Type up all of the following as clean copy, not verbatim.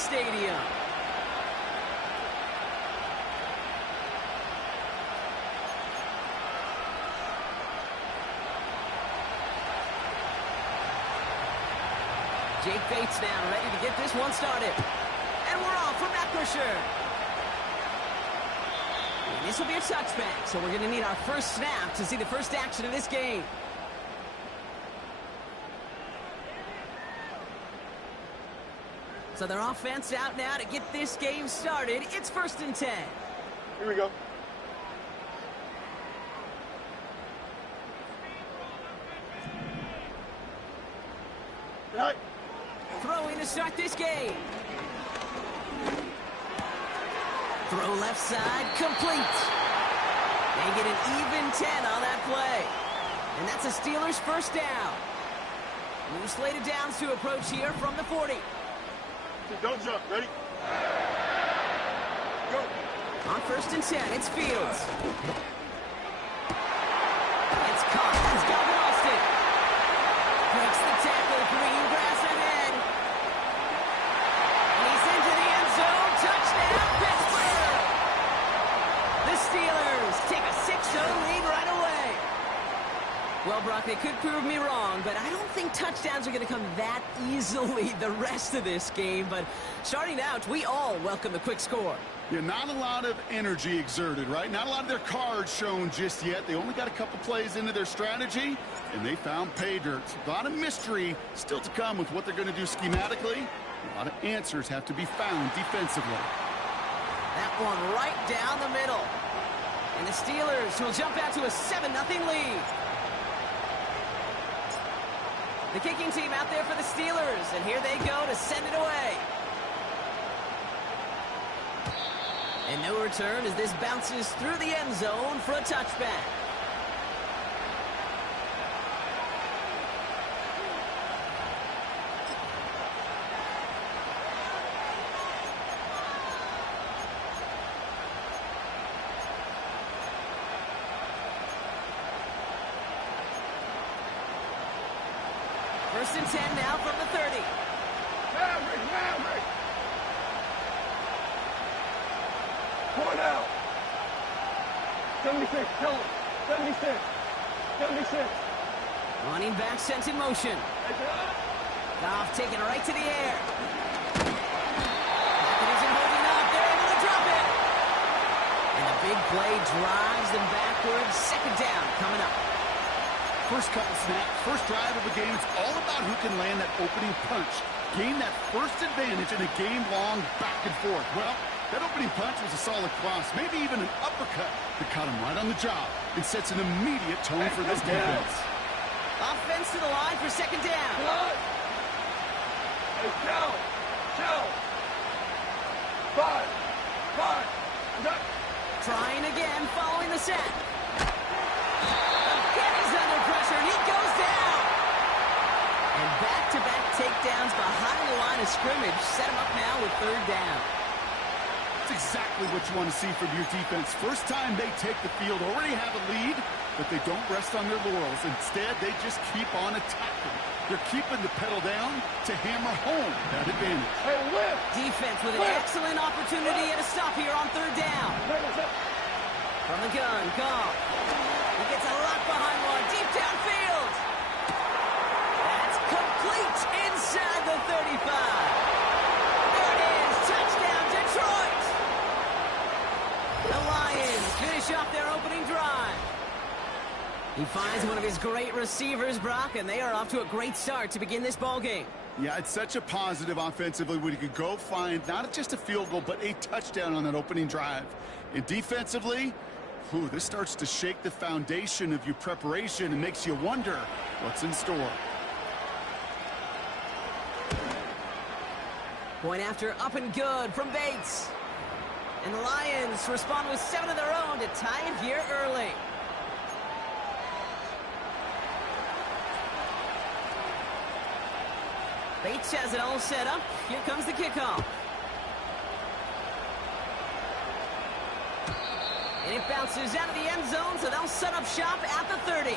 stadium. Jake Bates now ready to get this one started. And we're off from Ecklisher. And this will be a touchback, so we're going to need our first snap to see the first action of this game. So their offense out now to get this game started. It's 1st and 10. Here we go. Right. Throwing to start this game. Throw left side, complete. They get an even 10 on that play. And that's a Steelers first down. New slated downs to approach here from the 40. Don't jump. Ready? Go. On 1st and 10, it's Fields. It's caught. He's got lost it. Breaks the tackle. Green grass ahead. And he's into the end zone. Touchdown, Pittsburgh. The Steelers take a 6-0 lead right away. Well, Brock, they could prove me wrong, but I don't think touchdowns are going to come that easily the rest of this game. But starting out, we all welcome the quick score. Yeah, not a lot of energy exerted, right? Not a lot of their cards shown just yet. They only got a couple plays into their strategy, and they found pay dirt. A lot of mystery still to come with what they're going to do schematically. A lot of answers have to be found defensively. That one right down the middle. And the Steelers will jump out to a 7-0 lead. The kicking team out there for the Steelers, and here they go to send it away. And no return as this bounces through the end zone for a touchback. First and 10 now from the 30. Maverick! Point out! 76, tell him. 76. 76. Running back sent in motion. Goff taking it right to the air. Packard isn't holding up. They're able to drop it. And the big play drives them backwards. 2nd down coming up. First couple snaps, first drive of the game, it's all about who can land that opening punch. Gain that first advantage in a game-long back and forth. Well, that opening punch was a solid cross, maybe even an uppercut that caught him right on the job and sets an immediate tone for this defense. Offense to the line for 2nd down. Hey, Joe. 5. Trying again following the set. Again he's under pressure and he goes down. And back-to-back takedowns behind the line of scrimmage set him up now with 3rd down. That's exactly what you want to see from your defense. First time they take the field, already have a lead, but they don't rest on their laurels. Instead, they just keep on attacking. They're keeping the pedal down to hammer home that advantage. Hey, lift! Defense with an excellent opportunity and a stop here on 3rd down. From the gun, Goff. He gets a lock behind one, deep downfield. That's complete inside the 35. There it is, touchdown Detroit. The Lions finish off their opening drive. He finds one of his great receivers, Brock, and they are off to a great start to begin this ballgame. Yeah, it's such a positive offensively when you could go find not just a field goal, but a touchdown on that opening drive. And defensively, this starts to shake the foundation of your preparation and makes you wonder what's in store. Point after up and good from Bates. And the Lions respond with 7 of their own to tie it here early. Bates has it all set up. Here comes the kickoff. And it bounces out of the end zone, so they'll set up shop at the 30.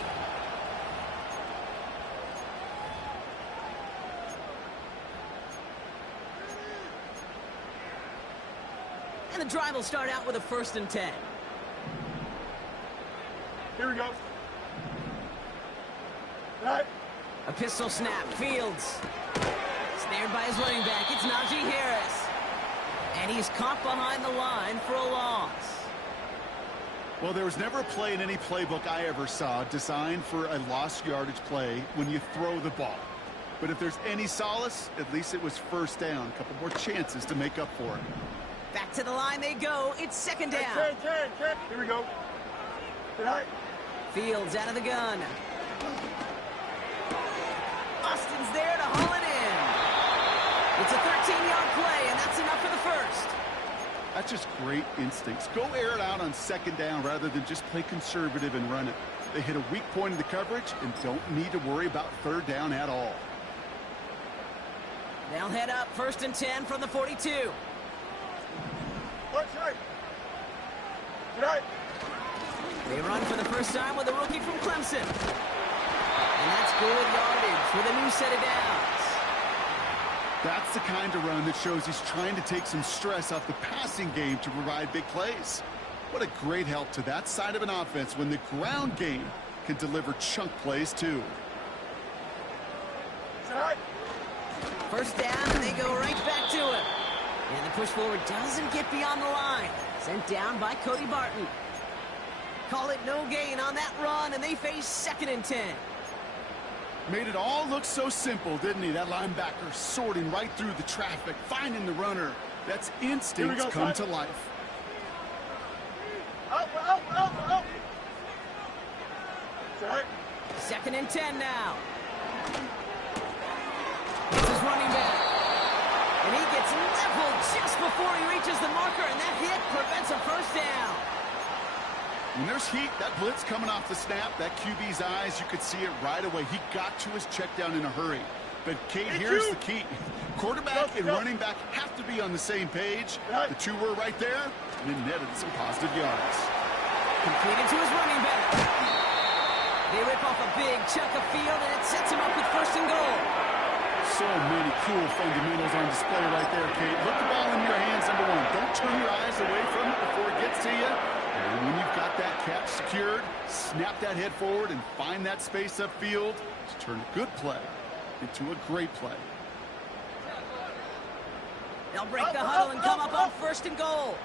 And the drive will start out with a 1st and 10. Here we go. Right. A pistol snap. Fields. Snared by his running back. It's Najee Harris. And he's caught behind the line for a loss. Well, there was never a play in any playbook I ever saw designed for a lost yardage play when you throw the ball. But if there's any solace, at least it was 1st down. A couple more chances to make up for it. Back to the line they go. It's 2nd down. Turn. Here we go. Right. Fields out of the gun. Austin's there to haul it in. It's a 13-yard play, and that's enough for the 1st. That's just great instincts. Go air it out on 2nd down rather than just play conservative and run it. They hit a weak point in the coverage and don't need to worry about 3rd down at all. They'll head up 1st and 10 from the 42. Watch right. They run for the first time with a rookie from Clemson. And that's good yardage with a new set of downs. That's the kind of run that shows he's trying to take some stress off the passing game to provide big plays. What a great help to that side of an offense when the ground game can deliver chunk plays too. Right. 1st down, and they go right back to him. And the push forward doesn't get beyond the line. Sent down by Cody Barton. Call it no gain on that run, and they face 2nd and 10. Made it all look so simple, didn't he? That linebacker sorting right through the traffic, finding the runner. That's instincts come to life. Out. Right. 2nd and 10 now. It's his running back. And he gets leveled just before he reaches the marker, and that hit prevents a 1st down. When there's heat, that blitz coming off the snap, that QB's eyes, you could see it right away. He got to his check down in a hurry. But, Kate, here's the key. Quarterback and running back have to be on the same page. The two were right there, and it netted some positive yards. Completed to his running back. They rip off a big chunk of field, and it sets him up with 1st and goal. So many cool fundamentals on display right there, Kate. Look the ball in your hands, number one. Don't turn your eyes away from it before it gets to you. And when you've got that catch secured, snap that head forward and find that space upfield to turn a good play into a great play. They'll break the huddle and come up on 1st and goal.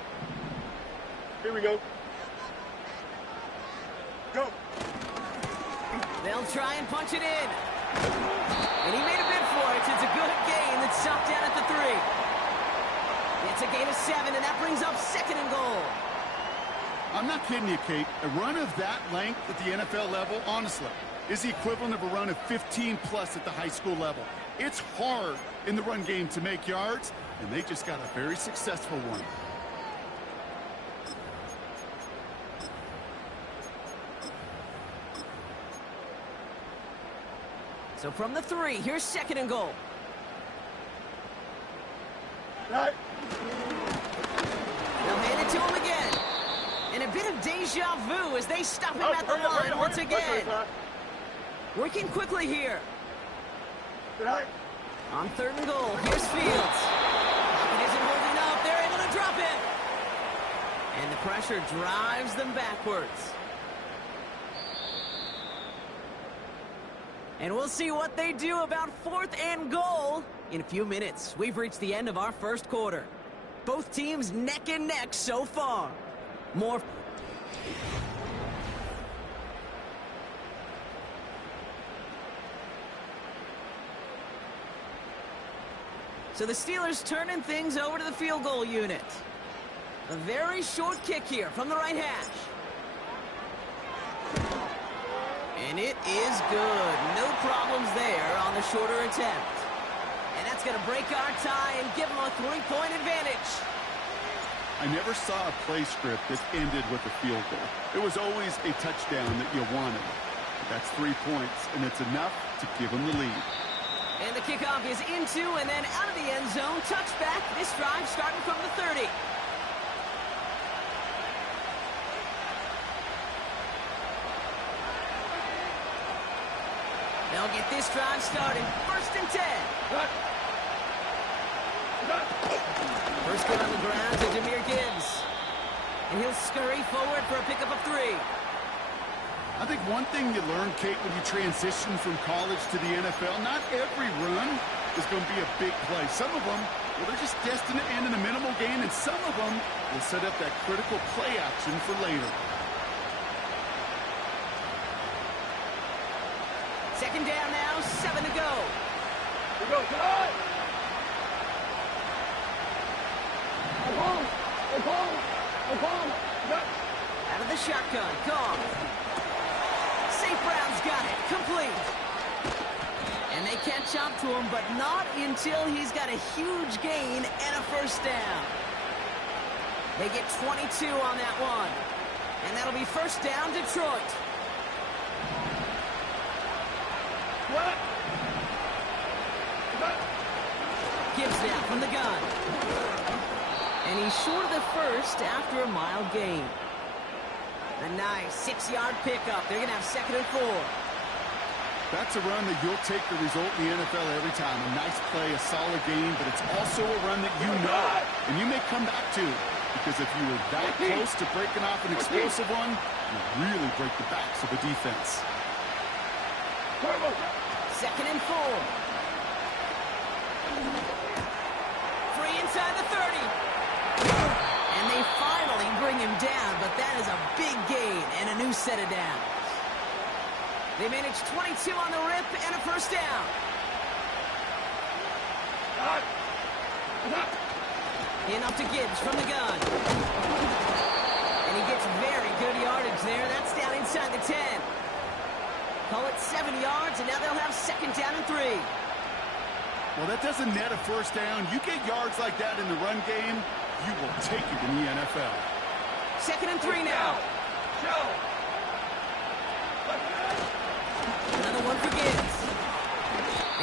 Here we go. Go. They'll try and punch it in. And he made a bid for it. It's a good gain that's stopped down at the 3. It's a gain of 7, and that brings up 2nd and goal. I'm not kidding you, Kate. A run of that length at the NFL level, honestly, is the equivalent of a run of 15-plus at the high school level. It's hard in the run game to make yards, and they just got a very successful one. So from the 3, here's 2nd and goal. Right. They'll hand it to him again. And a bit of deja vu as they stop him at the line once again. Working quickly here. Right. On 3rd and goal, here's Fields. Pocket isn't holding up. They're able to drop it. And the pressure drives them backwards. And we'll see what they do about 4th and goal in a few minutes. We've reached the end of our 1st quarter. Both teams neck and neck so far. More. So the Steelers turning things over to the field goal unit. A very short kick here from the right hash. And it is good. No problems there on the shorter attempt. And that's going to break our tie and give them a 3-point advantage. I never saw a play script that ended with a field goal. It was always a touchdown that you wanted. But that's 3 points, and it's enough to give them the lead. And the kickoff is into and then out of the end zone. Touchback. This drive starting from the 30. They'll get this drive started. 1st and 10. First good on the ground to Jahmyr Gibbs. And he'll scurry forward for a pickup of 3. I think one thing you learn, Kate, when you transition from college to the NFL, not every run is going to be a big play. Some of them, well, they're just destined to end in a minimal gain, and some of them will set up that critical play action for later. Second down now, 7 to go. We go, tonight! Out of the shotgun, gone. St. Brown's got it, complete. And they catch up to him, but not until he's got a huge gain and a first down. They get 22 on that one. And that'll be first down, Detroit. Gibbs now from the gun. And he's short of the first after a mile gain. A nice 6-yard pickup. They're going to have 2nd and 4. That's a run that you'll take the result in the NFL every time. A nice play, a solid game, but it's also a run that you know and you may come back to. Because if you were that close to breaking off an explosive one, you really break the backs of the defense. 2nd and 4. Free inside the 30. And they finally bring him down, but that is a big gain and a new set of downs. They managed 22 on the rip and a first down. In up to Gibbs from the gun. And he gets very good yardage there. That's down inside the 10. Call it 7 yards, and now they'll have 2nd down and 3. Well, that doesn't net a first down. You get yards like that in the run game, you will take it in the NFL. 2nd and 3 now. Another one for Gibbs.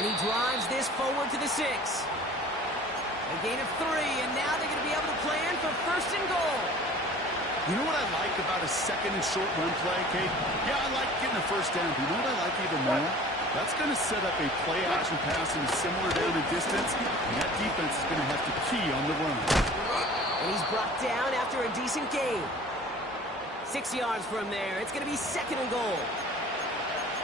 And he drives this forward to the 6. A gain of 3, and now they're going to be able to plan for 1st and goal. You know what I like about a 2nd and short run play, Kate? Yeah, I like getting a first down. But you know what I like even more? That's going to set up a play-action pass in a similar down and distance, and that defense is going to have to key on the run. And he's brought down after a decent gain. 6 yards from there. It's going to be 2nd and goal.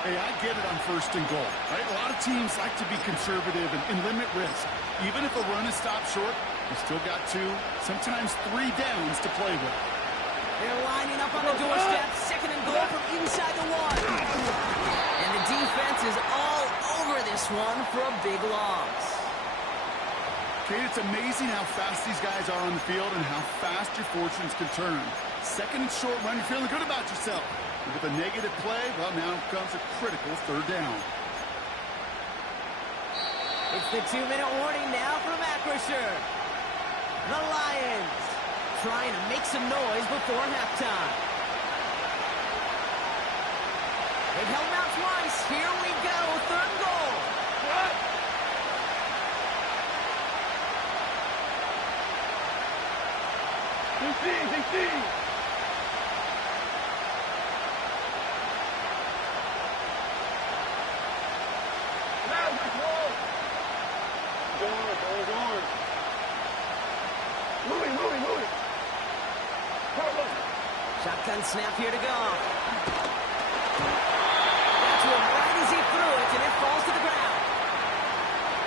Hey, I get it on 1st and goal, right? A lot of teams like to be conservative and limit risk. Even if a run is stopped short, you still got 2, sometimes 3 downs to play with. They're lining up on the doorstep. 2nd and goal from inside the 1. And the defense is all over this one for a big loss. Kate, it's amazing how fast these guys are on the field and how fast your fortunes can turn. 2nd and short run, you're feeling good about yourself. And with a negative play, well, now comes a critical 3rd down. It's the 2-minute warning now from Acrisure. The Lions trying to make some noise before halftime. They've held them out twice. Here we go, 3rd and goal. Shotgun snap here to go. Got to him right as he threw it, and it falls to the ground.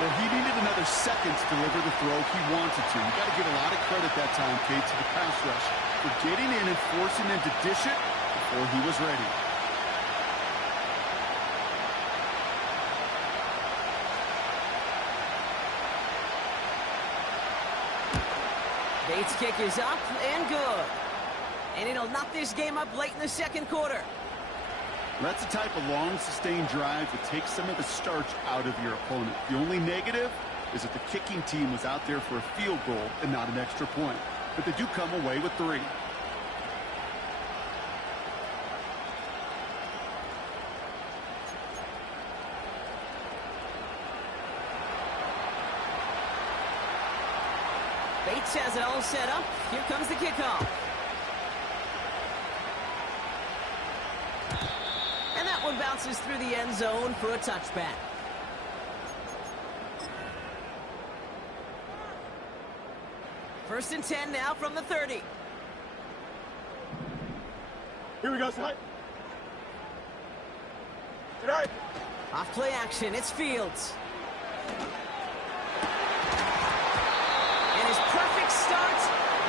Well, he needed another second to deliver the throw he wanted to. You got to give a lot of credit that time, Kate, to the pass rush for getting in and forcing him to dish it before he was ready. Bates' kick is up and good. And it'll knock this game up late in the 2nd quarter. That's the type of long, sustained drive that takes some of the starch out of your opponent. The only negative is that the kicking team was out there for a field goal and not an extra point. But they do come away with 3. Bates has it all set up. Here comes the kickoff. And that one bounces through the end zone for a touchback. First and 10 now from the 30. Here we go, Sly. Tonight. Off play action, it's Fields. And his perfect start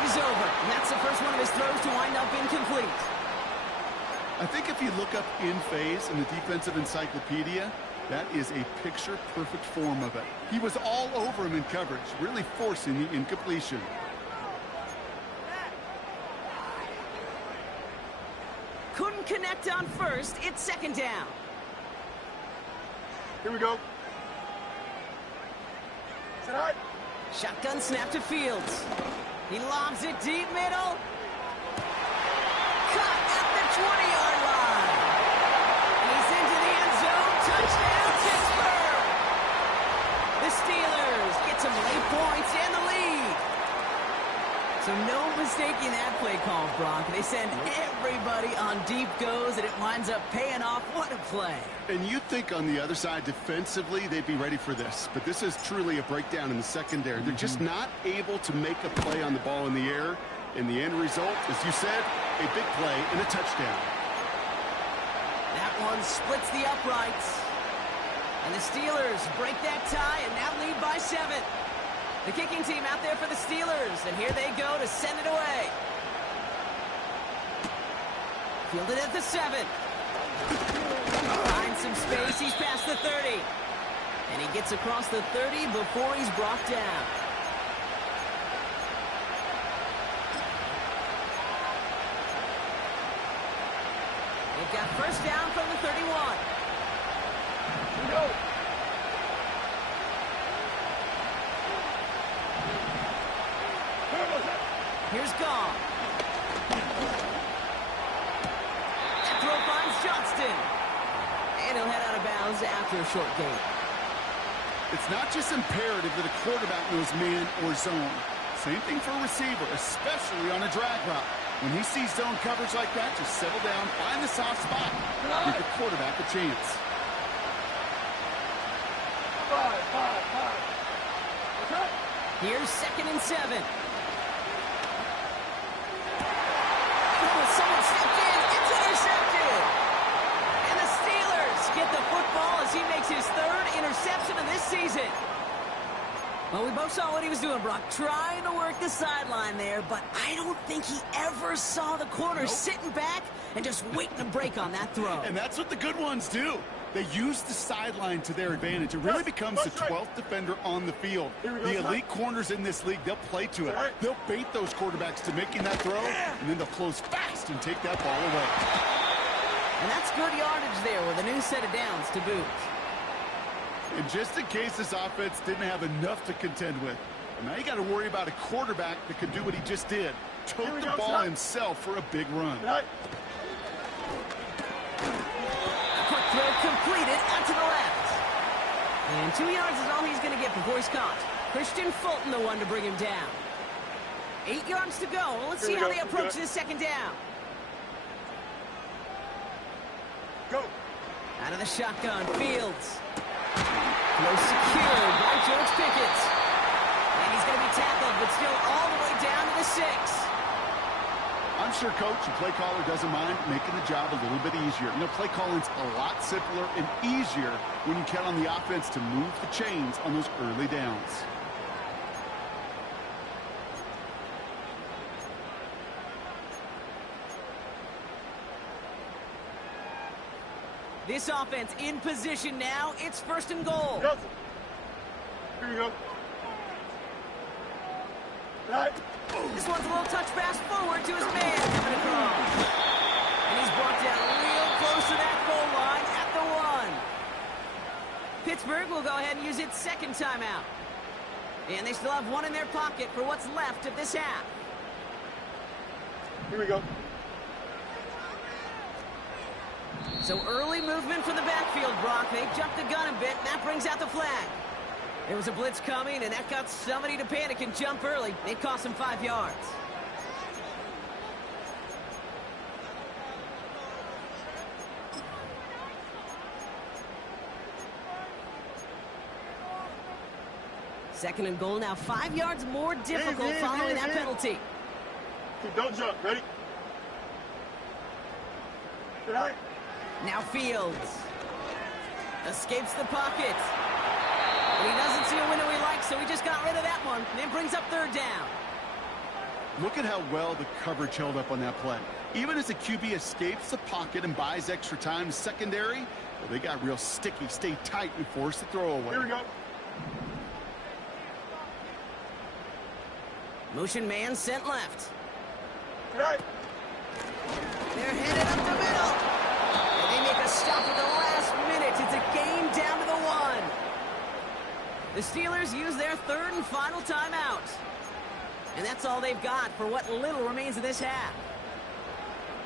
is over. And that's the first one of his throws to wind up incomplete. I think if you look up in phase in the defensive encyclopedia, that is a picture-perfect form of it. He was all over him in coverage, really forcing the incompletion. Couldn't connect on first. It's second down. Here we go. Tonight. Shotgun snap to Fields. He lobs it deep middle. Cut at the 20-yard line. He's into the end zone. Touchdown, Pittsburgh. The Steelers get some late points and the lead. So no mistaking that play call, Brock. They send everybody on deep goes, and it winds up paying off. What a play. And you'd think on the other side, defensively, they'd be ready for this. But this is truly a breakdown in the secondary. They're just not able to make a play on the ball in the air. And the end result, as you said, a big play and a touchdown. That one splits the uprights. And the Steelers break that tie and now lead by 7. The kicking team out there for the Steelers, and here they go to send it away. Fielded at the 7. Finds some space, he's past the 30. And he gets across the 30 before he's brought down. They've got first down from the 31. Here we go. Here's Gong. That throw finds Johnston. And he'll head out of bounds after a short gain. It's not just imperative that a quarterback knows man or zone. Same thing for a receiver, especially on a drag route. When he sees zone coverage like that, just settle down, find the soft spot, give the quarterback a chance. Five. Okay. Here's 2nd and 7. Someone stepped in. It's intercepted. And the Steelers get the football as he makes his 3rd interception of this season. Well, we both saw what he was doing, Brock, trying to work the sideline there, but I don't think he ever saw the corner sitting back and just waiting to break on that throw. And that's what the good ones do. They use the sideline to their advantage. It really becomes the 12th defender on the field. The elite corners in this league, they'll play to it. They'll bait those quarterbacks to making that throw, and then they'll close fast and take that ball away. And that's good yardage there with a new set of downs to boot. And just in case this offense didn't have enough to contend with, now you got to worry about a quarterback that could do what he just did. Tote the ball himself for a big run. Quick throw completed out to the left. And 2 yards is all he's going to get before he's caught. Christian Fulton, the one to bring him down. 8 yards to go. Well, let's see how they approach this second down. Go. Out of the shotgun, Fields. Throw secured by George Pickett. And he's going to be tackled, but still all the way down to the 6. I'm sure coach and play caller doesn't mind making the job a little bit easier. You know, play calling's a lot simpler and easier when you count on the offense to move the chains on those early downs. This offense in position now. It's 1st and goal. Here we go. This one's a little touch pass forward to his man coming across. And he's brought down real close to that goal line at the 1. Pittsburgh will go ahead and use its 2nd timeout. And they still have 1 in their pocket for what's left of this half. Here we go. So early movement from the backfield, Brock. They jumped the gun a bit, and that brings out the flag. There was a blitz coming, and that got somebody to panic and jump early. It cost them 5 yards. Second and goal now, 5 yards more difficult following that penalty. Don't jump. Ready? Right. Now Fields. Escapes the pocket. But he doesn't see a window he likes, so he just got rid of that one. And it brings up third down. Look at how well the coverage held up on that play. Even as the QB escapes the pocket and buys extra time secondary, well, they got real sticky, stay tight, and force the throw away. Here we go. Motion man sent left. Right. They're headed up the middle. And they make a stop at the last minute. It's a game down to the 1. The Steelers use their third and final timeout. And that's all they've got for what little remains of this half.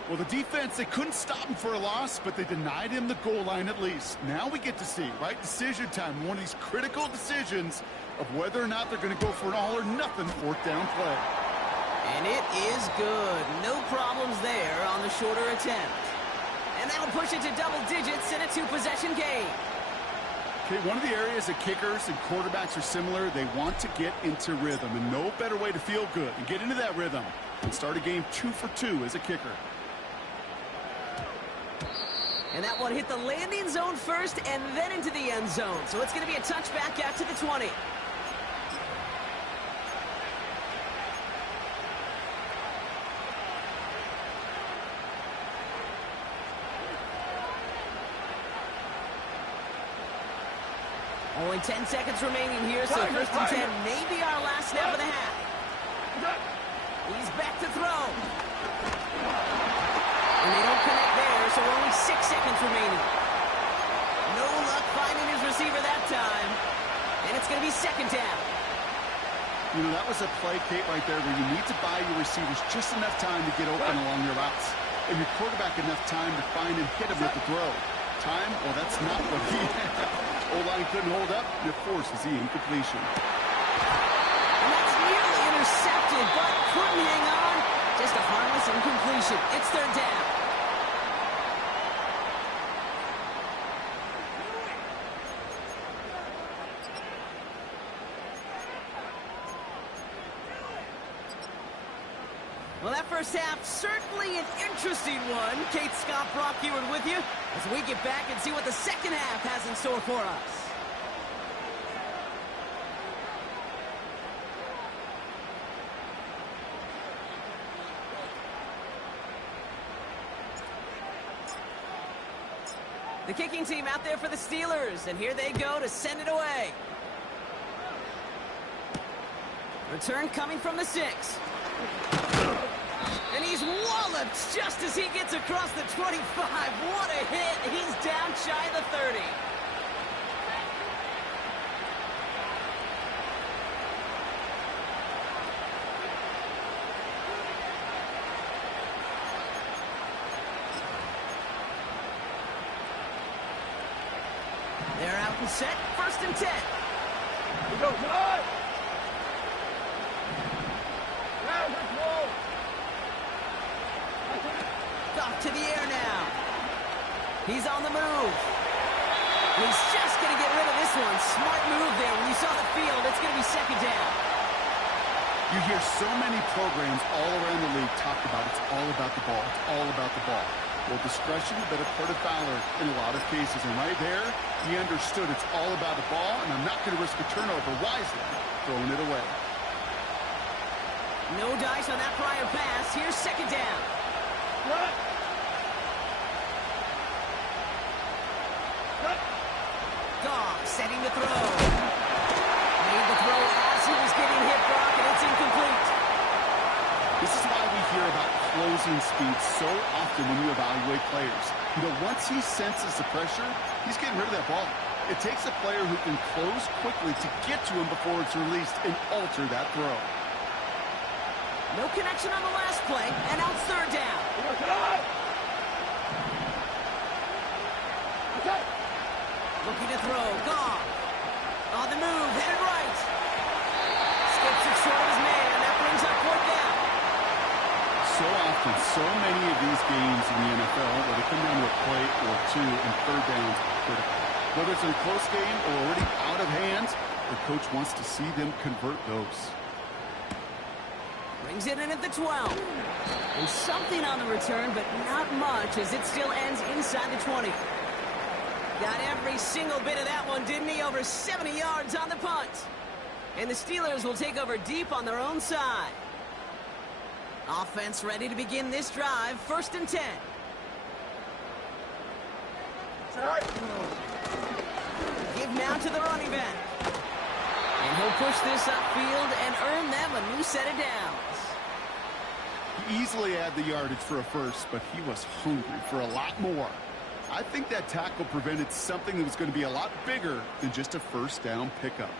Well, the defense, they couldn't stop him for a loss, but they denied him the goal line at least. Now we get to see, right, decision time, one of these critical decisions of whether or not they're going to go for an all-or-nothing fourth down play. And it is good. No problems there on the shorter attempt. And that'll push it to double digits in a 2-possession game. Okay, one of the areas that kickers and quarterbacks are similar, they want to get into rhythm, and no better way to feel good and get into that rhythm and start a game 2 for 2 as a kicker. And that one hit the landing zone first and then into the end zone. So it's going to be a touchback out to the 20. Only 10 seconds remaining here, so first and 10 may be our last snap of the half. He's back to throw. And they don't connect there, so only 6 seconds remaining. No luck finding his receiver that time. And it's going to be second down. You know, that was a play, Kate, right there where you need to buy your receivers just enough time to get open along your routes. And your quarterback enough time to find and hit him with the throw. Time? Well, that's not what he had. O-line couldn't hold up, and it forces the incompletion. And that's nearly intercepted, but couldn't hang on. Just a harmless incompletion. It's third down. Well, that first half, certainly an interesting one. Kate Scott, Brock Ewart with you as we get back and see what the second half has in store for us. The kicking team out there for the Steelers, and here they go to send it away. Return coming from the 6. And he's walloped just as he gets across the 25. What a hit. He's down shy of the 30. They're out and set. First and 10. We go. Good. Off to the air now. He's on the move. He's just going to get rid of this one. Smart move there. When you saw the field, it's going to be second down. You hear so many programs all around the league talk about it's all about the ball. It's all about the ball. Well, discretion, but a part of valor in a lot of cases. And right there, he understood it's all about the ball, and I'm not going to risk a turnover wisely, throwing it away. No dice on that prior pass. Here's second down. What? Goff setting the throw. Made the throw as he was getting hit, Brock, and it's incomplete. This is why we hear about closing speed so often when you evaluate players. You know, once he senses the pressure, he's getting rid of that ball. It takes a player who can close quickly to get to him before it's released and alter that throw. No connection on the last play, and out third down. Looking to throw. Goff. On the move. Headed right. Skips it short of his man. That brings up fourth down. So often, so many of these games in the NFL where they come down to a play or two and third downs are critical. Whether it's in a close game or already out of hands, the coach wants to see them convert those. Brings it in at the 12. And something on the return, but not much, as it still ends inside the 20. Got every single bit of that one, didn't he? Over 70 yards on the punt. And the Steelers will take over deep on their own side. Offense ready to begin this drive. 1st and 10. Give now to the running back. And he'll push this upfield and earn them a new set of downs. He easily had the yardage for a first, but he was hungry for a lot more. I think that tackle prevented something that was going to be a lot bigger than just a first down pickup.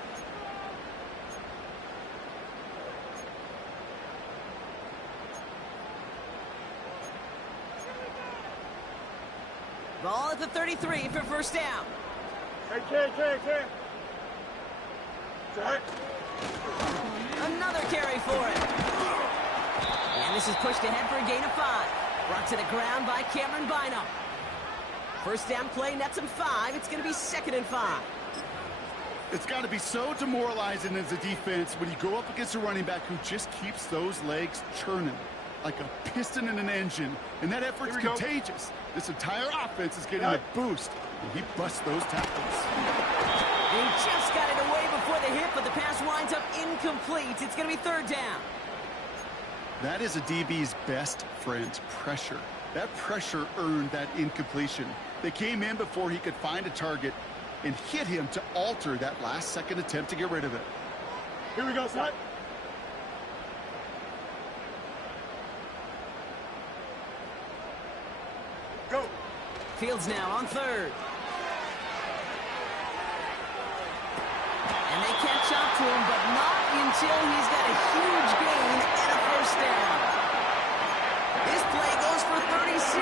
Ball at the 33 for first down. Hey. Another carry for it. And this is pushed ahead for a gain of 5. Brought to the ground by Cameron Bynum. First down play, nets him 5. It's going to be 2nd and 5. It's got to be so demoralizing as a defense when you go up against a running back who just keeps those legs churning like a piston in an engine, and that effort's contagious. This entire offense is getting a boost, and he busts those tackles. He just got it away before the hit, but the pass winds up incomplete. It's going to be 3rd down. That is a DB's best friend, pressure. That pressure earned that incompletion. They came in before he could find a target and hit him to alter that last-second attempt to get rid of it. Here we go, son. Go. Fields now on 3rd. And they catch up to him, but not until he's got a huge gain and a first down. This play goes for 36.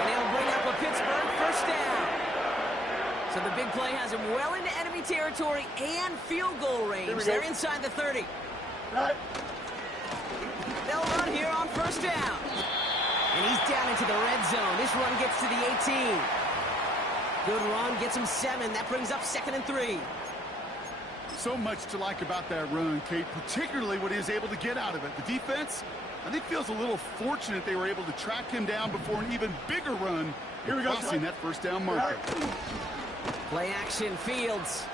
And he'll bring up a Pittsburgh first down. So the big play has him well into enemy territory and field goal range. They're inside the 30. Right. They'll run here on first down. And he's down into the red zone. This run gets to the 18. Good run, gets him 7. That brings up 2nd and 3. So much to like about that run, Kate, particularly what he was able to get out of it. The defense, I think, feels a little fortunate they were able to track him down before an even bigger run, crossing that first down marker. Play action, Fields.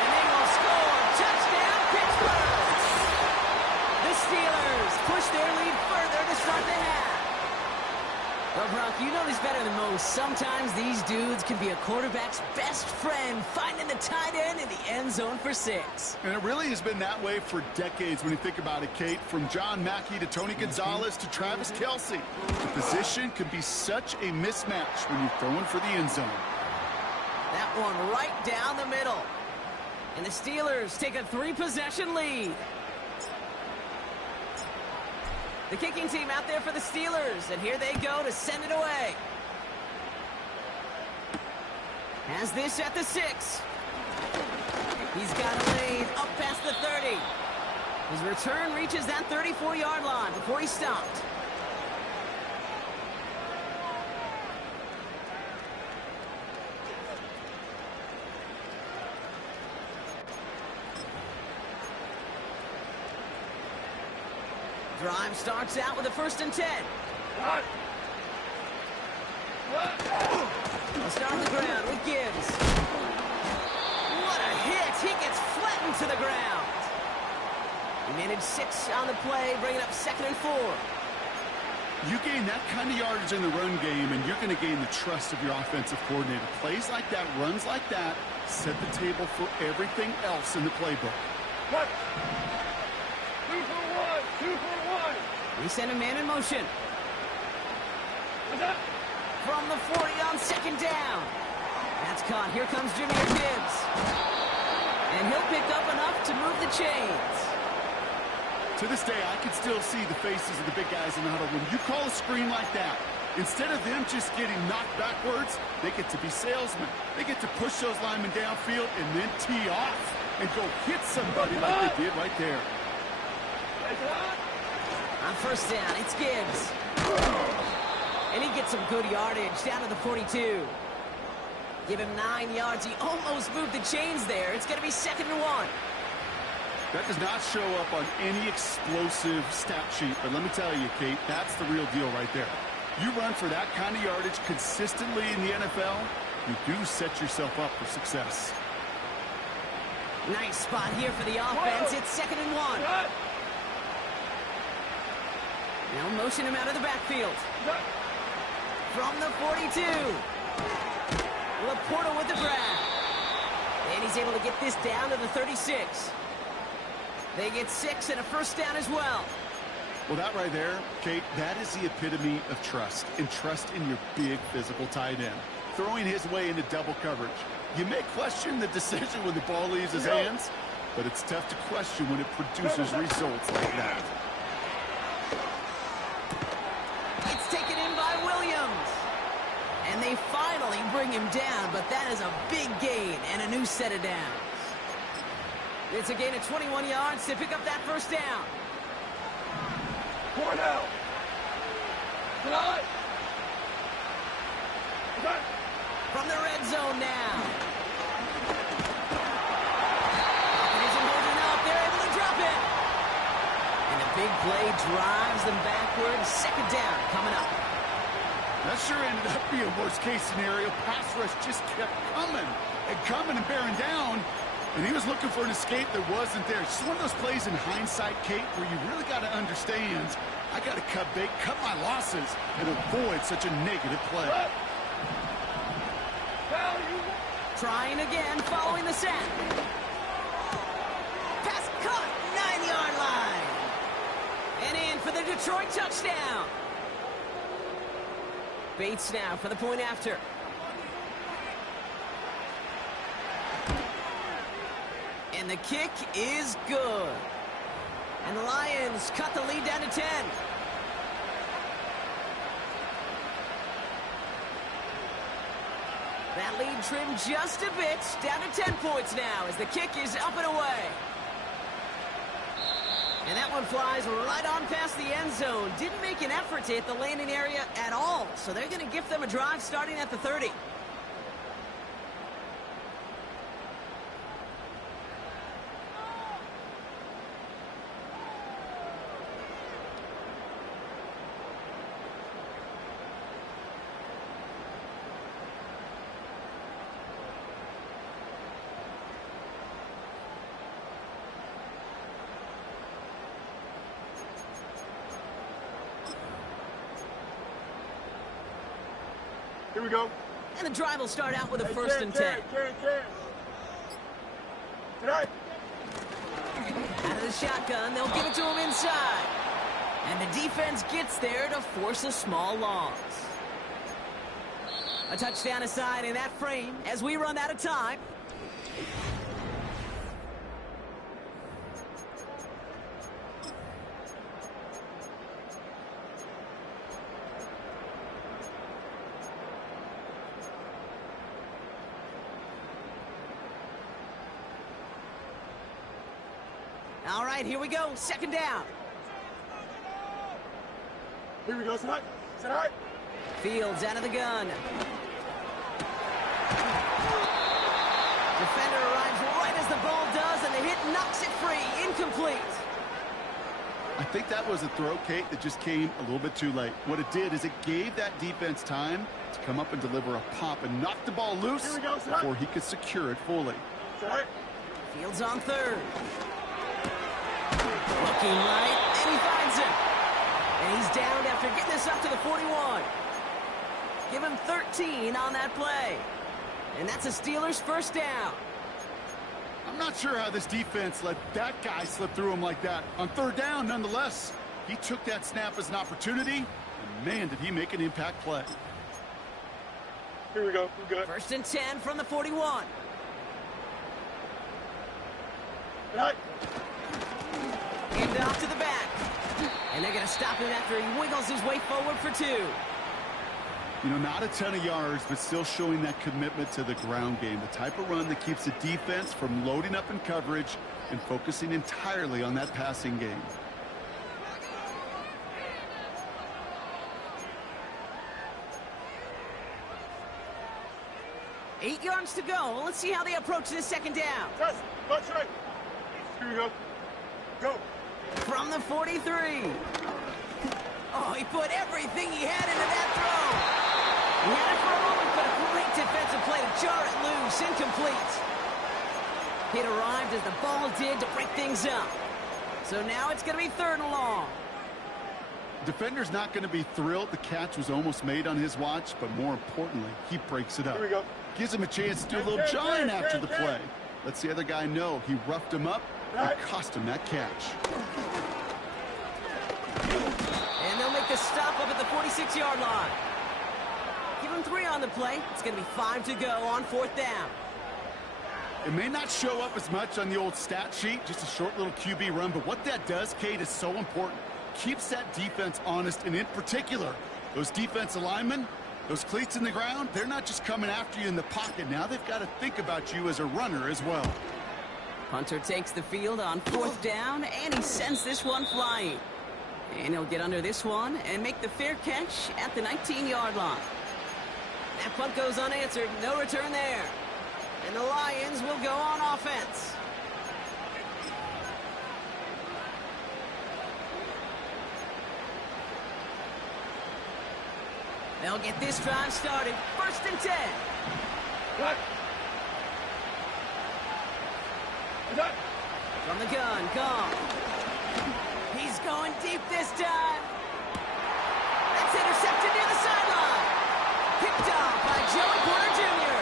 And they will score. Touchdown, Pittsburgh! The Steelers push their lead further to start the half. Well, Brock, you know this better than most. Sometimes these dudes can be a quarterback's best friend, finding the tight end in the end zone for 6. And it really has been that way for decades when you think about it, Kate. From John Mackey to Tony Gonzalez to Travis Kelce. The position can be such a mismatch when you're throwing for the end zone. That one right down the middle. And the Steelers take a 3-possession lead. The kicking team out there for the Steelers, and here they go to send it away. Has this at the 6. He's got a lead up past the 30. His return reaches that 34-yard line before he stopped. Drive starts out with a 1st and 10. They'll start on the ground with Gibbs. What a hit! He gets flattened to the ground. He managed 6 on the play, bringing up 2nd and 4. You gain that kind of yardage in the run game, and you're going to gain the trust of your offensive coordinator. Plays like that, runs like that, set the table for everything else in the playbook. What? 2 for 1. 2 for 1. He sent a man in motion. From the 40 on 2nd down. That's caught. Here comes Jahmyr Gibbs. And he'll pick up enough to move the chains. To this day, I can still see the faces of the big guys in the huddle. When you call a screen like that, instead of them just getting knocked backwards, they get to be salesmen. They get to push those linemen downfield and then tee off and go hit somebody like they did right there. On first down, it's Gibbs. And he gets some good yardage down to the 42. Give him 9 yards. He almost moved the chains there. It's going to be 2nd and 1. That does not show up on any explosive stat sheet, but let me tell you, Kate, that's the real deal right there. You run for that kind of yardage consistently in the NFL, you do set yourself up for success. Nice spot here for the offense. It's 2nd and 1. Now motion him out of the backfield. From the 42. Laporta with the grab. And he's able to get this down to the 36. They get 6 and a first down as well. Well, that right there, Kate, that is the epitome of trust. And trust in your big physical tight end. Throwing his way into double coverage. You may question the decision when the ball leaves his hands, but it's tough to question when it produces results like that. It's taken in by Williams. And they finally bring him down, but that is a big gain and a new set of downs. It's a gain of 21 yards to pick up that first down. 4 down. From the red zone now. It isn't holding up. They're able to drop it. And a big play drives them backwards. 2nd down coming up. That sure ended up being a worst-case scenario. Pass rush just kept coming and bearing down. And he was looking for an escape that wasn't there. It's just one of those plays in hindsight, Kate, where you really got to understand, I got to cut my losses, and avoid such a negative play. Trying again, following the sack. Pass caught, 9-yard line. And in for the Detroit touchdown. Bates now for the point after. And the kick is good. And the Lions cut the lead down to 10. That lead trimmed just a bit, down to 10 points now as the kick is up and away. And that one flies right on past the end zone. Didn't make an effort to hit the landing area at all, so they're going to give them a drive starting at the 30. Here we go. And the drive will start out with a 1st and 10. Tonight. Out of the shotgun, they'll give it to him inside. And the defense gets there to force a small loss. A touchdown aside in that frame as we run out of time. All right, here we go. 2nd down. Here we go, Tonight. Fields out of the gun. Defender arrives right as the ball does, and the hit knocks it free. Incomplete. I think that was a throw, Kate, that just came a little bit too late. What it did is it gave that defense time to come up and deliver a pop and knock the ball loose before he could secure it fully. Fields on 3rd. Looking right, and he finds him. And he's down after getting this up to the 41. Give him 13 on that play. And that's a Steelers first down. I'm not sure how this defense let that guy slip through him like that. On 3rd down, nonetheless, he took that snap as an opportunity, and man, did he make an impact play. Here we go. We're good. 1st and 10 from the 41. Tonight. Hand off to the back. And they're going to stop him after he wiggles his way forward for 2. You know, not a ton of yards, but still showing that commitment to the ground game. The type of run that keeps the defense from loading up in coverage and focusing entirely on that passing game. "8 yards to go. Let's see how they approach this 2nd down. Test. Watch right. Here we go. Go. From the 43. Oh, he put everything he had into that throw. He had it for a moment, but a great defensive play to jar it loose. Incomplete. It arrived as the ball did to break things up. So now it's going to be 3rd and long. Defender's not going to be thrilled the catch was almost made on his watch, but more importantly, he breaks it up. Here we go. Gives him a chance to do a little jawing after the play. Lets the other guy know he roughed him up and cost him that catch. And they'll make the stop up at the 46-yard line. Give him 3 on the play. It's going to be 5 to go on 4th down. It may not show up as much on the old stat sheet, just a short little QB run, but what that does, Kate, is so important. Keeps that defense honest, and in particular, those defensive linemen, those cleats in the ground, they're not just coming after you in the pocket. Now they've got to think about you as a runner as well. Hunter takes the field on 4th down, and he sends this one flying. And he'll get under this one and make the fair catch at the 19-yard line. That punt goes unanswered. No return there. And the Lions will go on offense. They'll get this drive started. 1st and 10. Cut. Cut. From the gun, Goff. He's going deep this time. That's intercepted near the sideline. Picked off by Joey Porter Jr.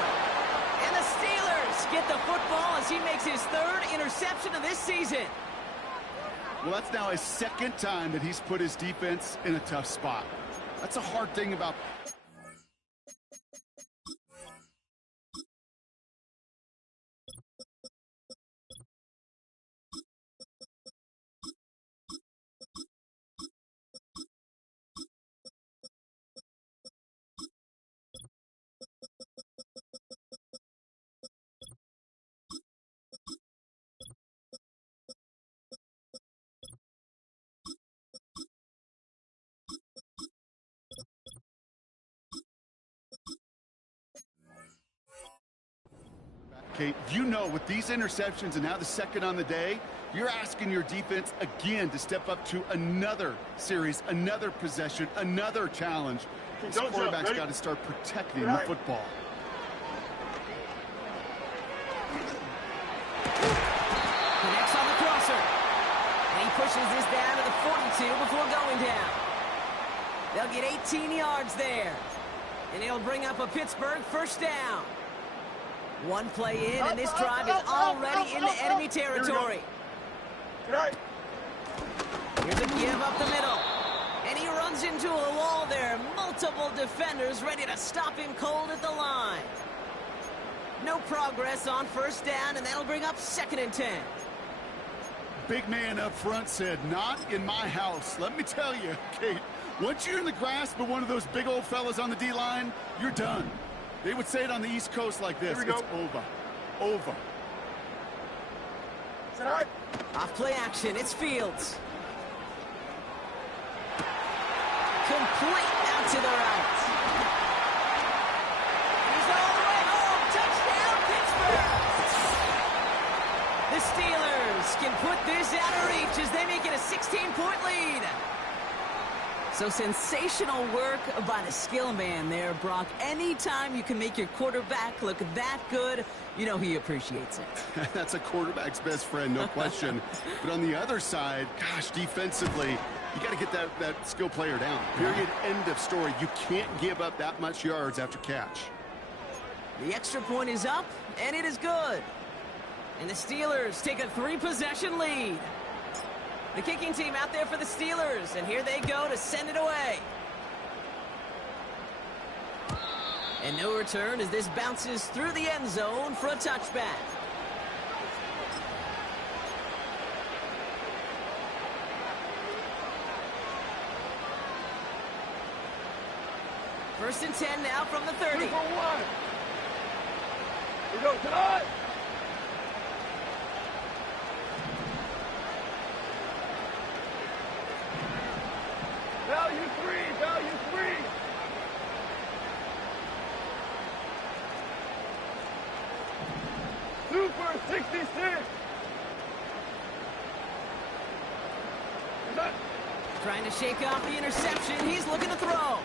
And the Steelers get the football as he makes his 3rd interception of this season. Well, that's now his 2nd time that he's put his defense in a tough spot. That's a hard thing about... Kate, you know, with these interceptions and now the 2nd on the day, you're asking your defense again to step up to another series, another possession, another challenge. This quarterback's got to start protecting the football. Connects on the crosser. And he pushes this down to the 42 before going down. They'll get 18 yards there. And it'll bring up a Pittsburgh 1st down. One play in, and this drive is already into enemy territory. Here's a give up the middle. And he runs into a wall there. Multiple defenders ready to stop him cold at the line. No progress on 1st down, and that'll bring up 2nd and 10. Big man up front said, not in my house. Let me tell you, Kate, once you're in the grasp of one of those big old fellas on the D-line, you're done. They would say it on the East Coast like this. It's over. Over. Off play action. It's Fields. Complete out to the right. He's all the way home. Touchdown, Pittsburgh. The Steelers can put this out of reach as they make it a 16-point lead. So sensational work by the skill man there, Brock. Anytime you can make your quarterback look that good, you know he appreciates it. That's a quarterback's best friend, no question. But on the other side, gosh, defensively, you got to get that skill player down. Period. End of story. You can't give up that much yards after catch. The extra point is up, and it is good. And the Steelers take a 3-possession lead. The kicking team out there for the Steelers, and here they go to send it away. And no return as this bounces through the end zone for a touchback. First and 10 now from the 30. 2 for 1. We go tonight. Value 3, value 3. Super 66. Trying to shake off the interception. He's looking to throw.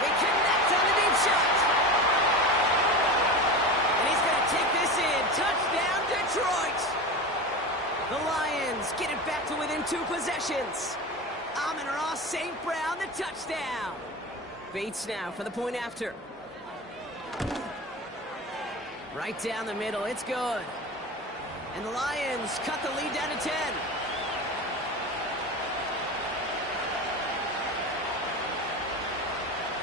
They connect on the deep shot. And he's going to take this in. Touchdown, Detroit. The Lions get it back to within 2 possessions. Amon-Ra St. Brown, the touchdown. Bates now for the point after. Right down the middle. It's good. And the Lions cut the lead down to 10.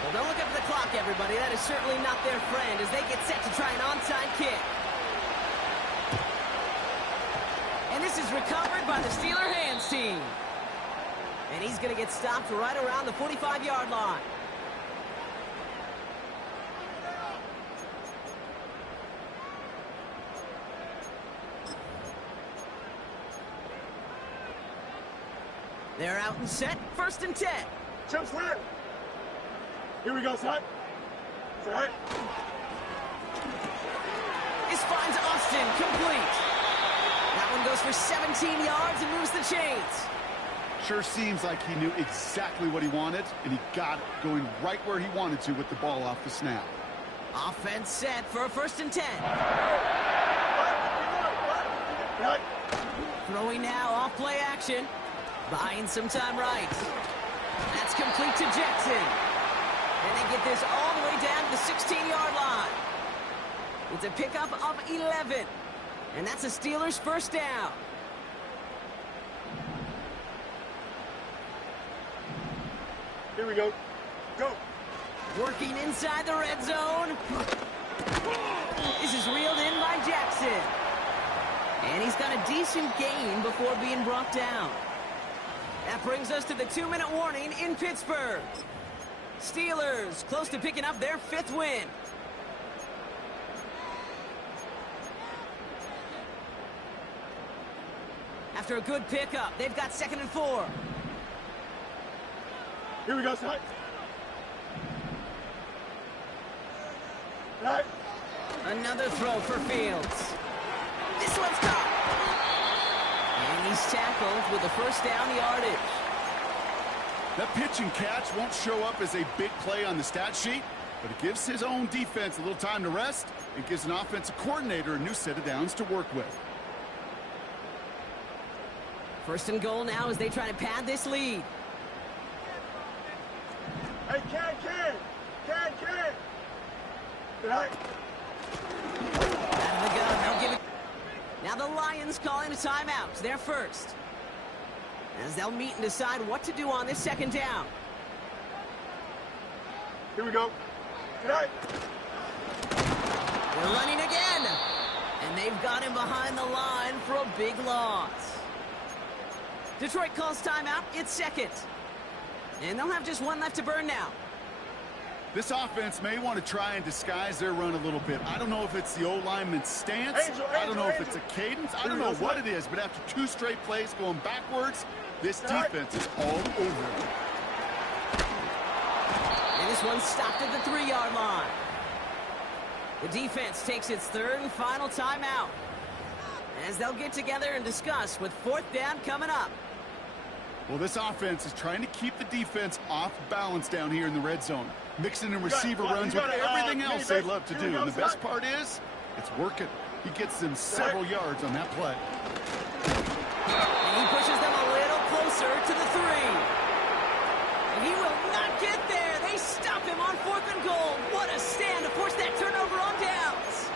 Well, don't look up at the clock, everybody. That is certainly not their friend as they get set to try an onside kick. And this is recovered by the Steeler hands team. And he's going to get stopped right around the 45-yard line. They're out and set. 1st and 10. Jump slide. Here we go, slide. Slide. This finds Austin complete. That one goes for 17 yards and moves the chains. Sure seems like he knew exactly what he wanted, and he got it going right where he wanted to with the ball off the snap. Offense set for a 1st and 10. Throwing now off play action. Buying some time right. That's complete to Jackson. And they get this all the way down to the 16-yard line. It's a pickup of 11. And that's a Steelers 1st down. Here we go. Go. Working inside the red zone. This is reeled in by Jackson. And he's got a decent gain before being brought down. That brings us to the 2-minute warning in Pittsburgh. Steelers close to picking up their 5th win. After a good pickup, they've got 2nd and 4. Here we go, slide. Slide. Another throw for Fields. This one's caught. And he's tackled with the 1st down yardage. That pitch and catch won't show up as a big play on the stat sheet, but it gives his own defense a little time to rest and gives an offensive coordinator a new set of downs to work with. 1st and goal now as they try to pad this lead. Hey, can. Slide. Out of the gun, they'll give it. Now the Lions calling a timeout. They're first. As they'll meet and decide what to do on this 2nd down. Here we go. Slide. They're running again. And they've got him behind the line for a big loss. Detroit calls timeout. It's 2nd. And they'll have just 1 left to burn now. This offense may want to try and disguise their run a little bit. I don't know if it's the O-lineman's stance. I don't know if it's a cadence. I don't know what it is, but after 2 straight plays going backwards, this defense is all over it. And this one's stopped at the 3-yard line. The defense takes its 3rd and final timeout. As they'll get together and discuss with 4th down coming up. Well, this offense is trying to keep the defense off balance down here in the red zone. Mixing in receiver runs with everything else they love to do. And the best part is, it's working. He gets them several yards on that play. And he pushes them a little closer to the 3. And he will not get there. They stop him on 4th and goal. What a stand to force that turnover on downs.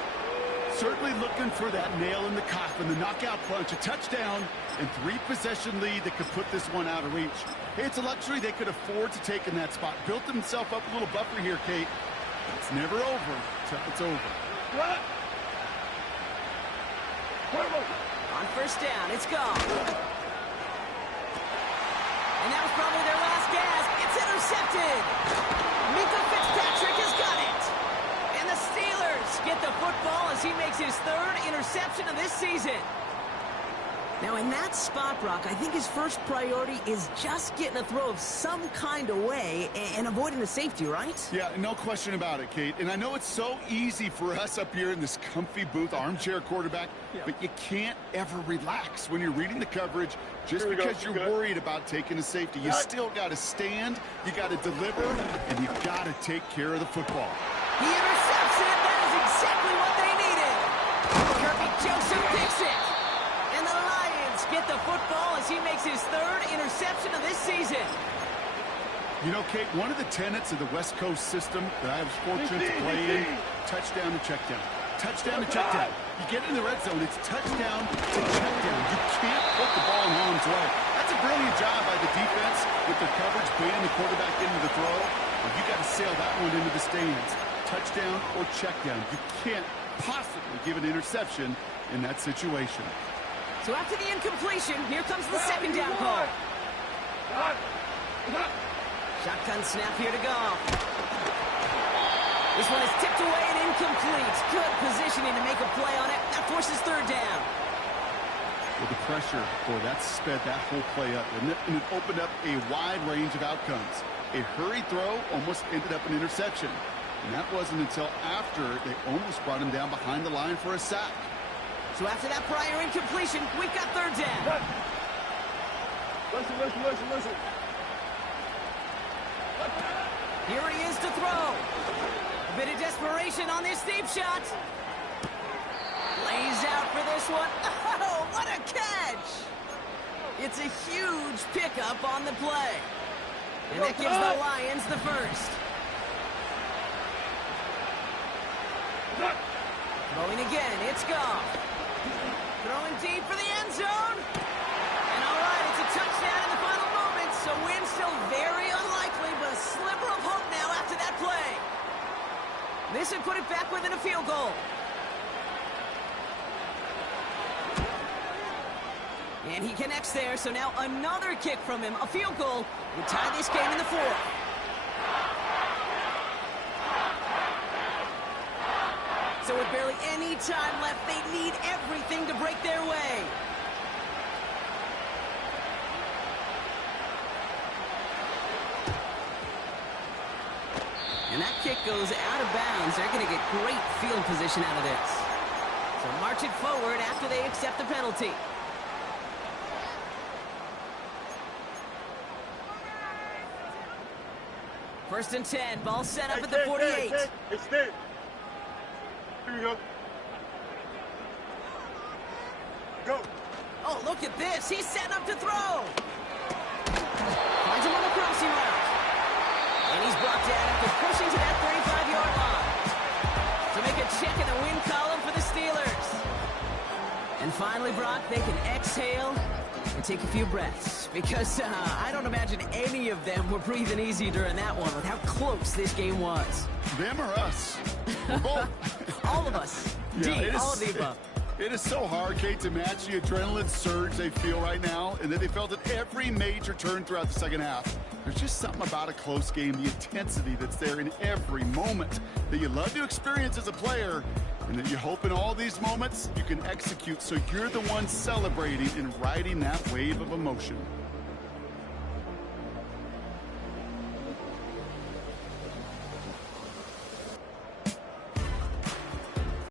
Certainly looking for that nail in the coffin, the knockout punch, a touchdown, and 3-possession lead that could put this one out of reach. Hey, it's a luxury they could afford to take in that spot. Built himself up a little buffer here, Kate. It's never over until it's over. What? On 1st down, it's gone. And that was probably their last gasp. It's intercepted. Mika Fitzpatrick has got it. And the Steelers get the football as he makes his 3rd interception of this season. Now, in that spot, Brock, I think his first priority is just getting a throw of some kind of way and avoiding the safety, right? Yeah, no question about it, Kate. And I know it's so easy for us up here in this comfy booth, armchair quarterback, but you can't ever relax when you're reading the coverage just because you're worried about taking a safety. You still got to stand, you got to deliver, and you got to take care of the football. He intercepts it. That is exactly what they needed. Kirby Joseph picks it. And the Lions get the football as he makes his third interception of this season. You know, Kate, one of the tenets of the West Coast system that I was fortunate to play in, touchdown to check down. Touchdown to check down. You get in the red zone, it's touchdown to check down. You can't put the ball in harm's way. That's a brilliant job by the defense with their coverage, baiting the quarterback into the throw. But you got to sail that one into the stands. Touchdown or check down. You can't possibly give an interception in that situation. So after the incompletion, here comes the second down call. Shotgun snap here to go. This one is tipped away and incomplete. Good positioning to make a play on it. That forces third down. With the pressure, boy, that sped that whole play up, didn't it? And it opened up a wide range of outcomes. A hurried throw almost ended up an interception. And that wasn't until after they almost brought him down behind the line for a sack. So after that prior incompletion, we've got third down. Listen. Here he is to throw. A bit of desperation on this deep shot. Lays out for this one. Oh, what a catch! It's a huge pickup on the play. And that gives the Lions the first. Throwing again, it's Goff. Throwing deep for the end zone. And all right, it's a touchdown in the final moments, so win still very unlikely, but a sliver of hope now after that play. This would put it back within a field goal. And he connects there, so now another kick from him. A field goal would tie this game in the fourth. So with barely any time left, they need everything to break their way. And that kick goes out of bounds. They're going to get great field position out of this. So march it forward after they accept the penalty. First and 10. Ball set up at the 48. It's there. Here we go. Go. Oh, look at this. He's setting up to throw. Finds him on the crossing route. And he's brought down after pushing to that 35-yard line. To make a check in the win column for the Steelers. And finally, Brock, they can exhale and take a few breaths. Because I don't imagine any of them were breathing easy during that one with how close this game was. Them or us? We're both. All of us. Yeah, all of the above. It is so hard, Kate, to match the adrenaline surge they feel right now, and that they felt at every major turn throughout the second half. There's just something about a close game, the intensity that's there in every moment that you love to experience as a player, and that you hope in all these moments you can execute so you're the one celebrating and riding that wave of emotion.